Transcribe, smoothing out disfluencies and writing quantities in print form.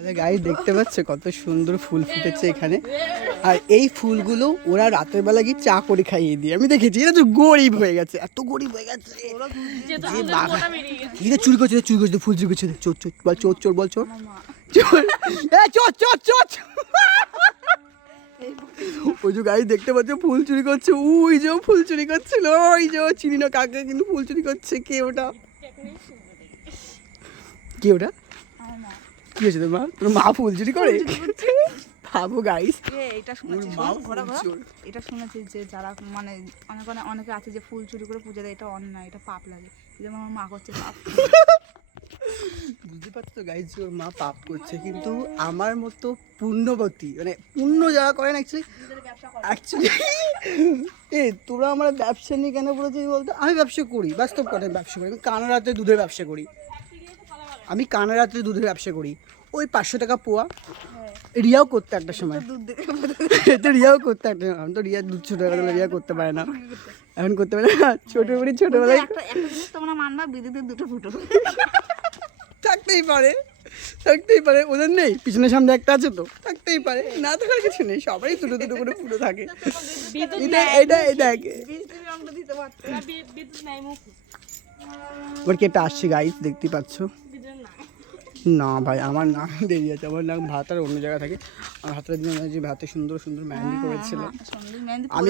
Guys দেখতে পাচ্ছ কত সুন্দর ফুল ফুটেছে এখানে। আর এই ফুলগুলো ওরা রাতের বেলা গিয়ে চা করে খাইয়ে দিয়ে আমি দেখেছি। এরা তো গরিব হয়ে গেছে, এত গরিব হয়ে গেছে। চুরি করছে, চুরি করছে, ফুল চুরি করছে। চোর চোর বল, চোর চোর বল, চোর চোর, চোর চোর চোর। ওই যে গাড়ি দেখতে পাচ্ছ ফুল চুরি করছে, ওই যে ফুল চুরি করছিল, ওই যে চিনি না কাকে, কিন্তু ফুল চুরি করছে। কে ওটা? কে ওটা? কি হয়েছে তোমার? তোর মা ফুল চুরি করে? ভাবো গাইস, এটা শুনেছি যে যারা মানে অনেকে আছে যে ফুল চুরি করে পুজো দেয়, এটা অন্যায়, এটা পাপ লাগে। যেমন আমার মা করছে পাপ। বুঝতে পারছো গাইস, ওর মা পাপ করছে, কিন্তু আমার মতো পুণ্যবতী, মানে পুণ্য যারা করেন অ্যাকচুয়ালি তোরা আমার ব্যবসা নিয়ে কেন বলেছিস বলতো? আমি ব্যবসা করি, বাস্তব কথা ব্যবসা করি। আমি কানাড়াতে দুধের ব্যবসা করি, আমি কানাড়াতে দুধের ব্যবসা করি। ওই 500 টাকা পোয়া রিয়াও করতে একটা সময়, তো রিয়াও করতে একটা, আমি তো রিয়া দুধ ছোটো টাকা রিয়া করতে পারে না, এখন করতে পারে না। ছোটোবেলায় তোমরা মানবা বিদ্যুতের দুটো ফুটো থাকতেই পারে, ওদের নেই? পিছনে সামনে একটা আছে, তো থাকতেই পারে, না থাকার কিছু নেই। সবাই দুটো দুটো করে পুরো থাকে। এবার কি একটা আসছে গাইস, দেখতেই পাচ্ছ। না ভাই, আমার নাম দেরি আছে, আমার নাম ভাত আর অন্য জায়গায় থাকে। আমার হাতের দিন যে ভাতে সুন্দর সুন্দর মেহেন্দি করেছিল, আমি